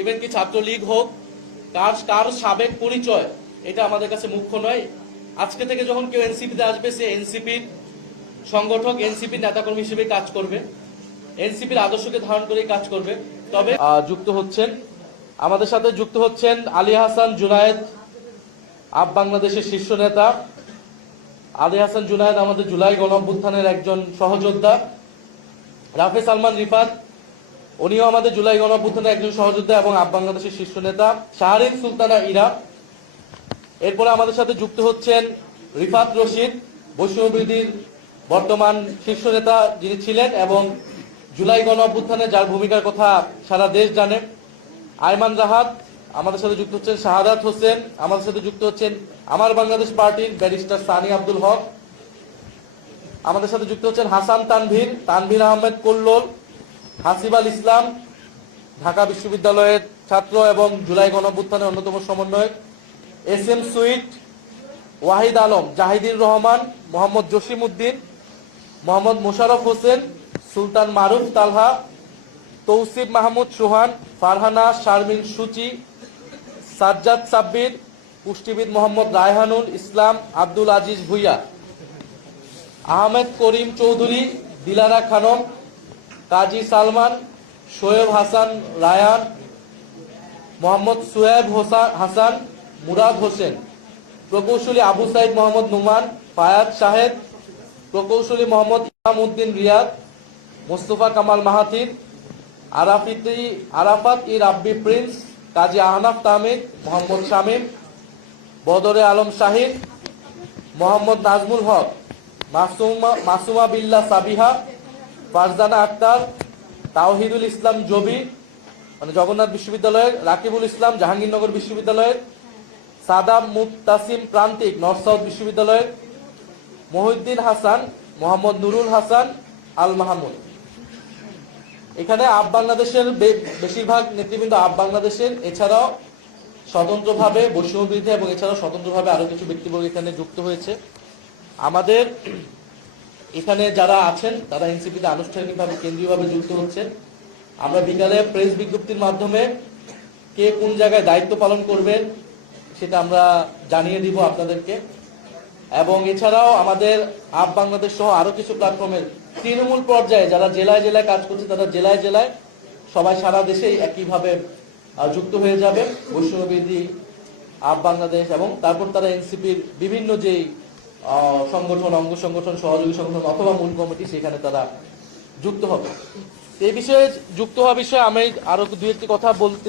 Even কি ছাত্রলীগ হোক, কার সাবেক পরিচয় এটা আমাদের কাছে মুখ্য নয়। আজকে থেকে যখন কেউ এনসিপিতে আসবে, সে এনসিপির সংগঠক, এনসিপির নেতাকর্মী হিসেবে কাজ করবে, এনসিপির আদর্শকে ধারণ করে কাজ করবে। তবে যুক্ত হচ্ছেন, আমাদের সাথে যুক্ত হচ্ছেন আলী হাসান জুনায়েদ, আপ বাংলাদেশের শীর্ষ নেতা। আলী হাসান জুনায়েদ আমাদের জুলাই গণঅভ্যুত্থানের একজন সহযোদ্ধা। রাফি সালমান রিফাত, উনিও আমাদের জুলাই গণঅভ্যুত্থানের একজন সহযোদ্ধা এবং আপ বাংলাদেশের শীর্ষ নেতা। শাহরিন সুলতানা ইরা। এরপরে আমাদের সাথে যুক্ত হচ্ছেন রিফাত রশিদ, বৈষম্যবিরোধীর বর্তমান শীর্ষ নেতা যিনি ছিলেন এবং জুলাই গণঅভ্যুত্থানে যার ভূমিকার কথা সারা দেশ জানে। আয়মান রাহাত আমাদের সাথে যুক্ত হচ্ছেন। শাহাদাত হোসেন আমাদের সাথে যুক্ত হচ্ছেন আমার বাংলাদেশ পার্টির ব্যারিস্টার সানি আব্দুল হক। আমাদের সাথে যুক্ত হচ্ছেন হাসান তানভীর আহমেদ কল্লোল, হাসিব আল ইসলাম, ঢাকা বিশ্ববিদ্যালয়ের ছাত্র এবং জুলাই গণঅভ্যুত্থানের অন্যতম সমন্বয়ক। এস এম সুইট, ওয়াহিদ আলম, জাহিদুর রহমান, মোহাম্মদ জসিম উদ্দিন, মোহাম্মদ মোশাররফ হোসেন, সুলতান মারুফ তালহা, তৌসিফ মাহমুদ সোহান, ফারহানা শারমিন সুচি, সাজ্জাদ সাব্বির, পুষ্টিবিদ মোহাম্মদ রায়হানুল ইসলাম, আব্দুল আজিজ ভুইয়া, আহমেদ করিম চৌধুরী, দিলারা খানম, কাজী সালমান, শোয়েব হাসান রায়ান, মোহাম্মদ সুয়েব হাসান, মুরাদ হোসেন, প্রকৌশলী আবু সাইদ মোহাম্মদ নুমান, ফায়াদ শাহেদ, প্রকৌশলী মোহাম্মদ ইমাম উদ্দিন রিয়াদ, মোস্তফা কামাল মাহাথির, আরাফাত ই রাব্বি প্রিন্স, কাজী আহনাফ তাহমিদ, মোহাম্মদ শামীম, বদরে আলম শাহিদ, মোহাম্মদ নাজমুল হক, মাসুমা বিল্লাহ সাবিহা, ফারজানা আক্তার, তাওহিদুল ইসলাম জবি মানে জগন্নাথ বিশ্ববিদ্যালয়ের, রাকিবুল ইসলাম জাহাঙ্গীরনগর বিশ্ববিদ্যালয়ের, সাদাম মুতাসিম প্রান্তিক নর্থ সাউথ বিশ্ববিদ্যালয়ের, মহিউদ্দিন হাসান, মোহাম্মদ নুরুল হাসান আল মাহমুদ। এখানে আপ বাংলাদেশের বেশিরভাগ নেতৃবৃন্দ আপ বাংলাদেশের, এছাড়াও স্বতন্ত্রভাবে বৈষম্যবিরোধী এবং এছাড়াও স্বতন্ত্রভাবে আরো কিছু ব্যক্তিবর্গ এখানে যুক্ত হয়েছে। আমাদের এখানে যারা আছেন তারা এনসিপিতে আনুষ্ঠানিকভাবে কেন্দ্রীয়ভাবে যুক্ত হচ্ছেন। আমরা বিকালে প্রেস বিজ্ঞপ্তির মাধ্যমে কে কোন জায়গায় দায়িত্ব পালন করবেন সেটা আমরা জানিয়ে দিব আপনাদেরকে। এবং এছাড়াও আমাদের আপ বাংলাদেশ সহ আরো কিছু প্ল্যাটফর্মের তৃণমূল পর্যায়ে যারা জেলায় জেলায় কাজ করছে, তারা জেলায় জেলায় সবাই সারা দেশেই একইভাবে যুক্ত হয়ে যাবে বৈষম্যবিরোধী আপ বাংলাদেশ, এবং তারপর তারা এনসিপির বিভিন্ন যেই সংগঠন, অঙ্গ সংগঠন, সহযোগী সংগঠন অথবা মূল কমিটি, সেখানে তারা যুক্ত হবে। এই বিষয়ে যুক্ত হওয়া বিষয়ে আমি আরো দুই একটি কথা বলতে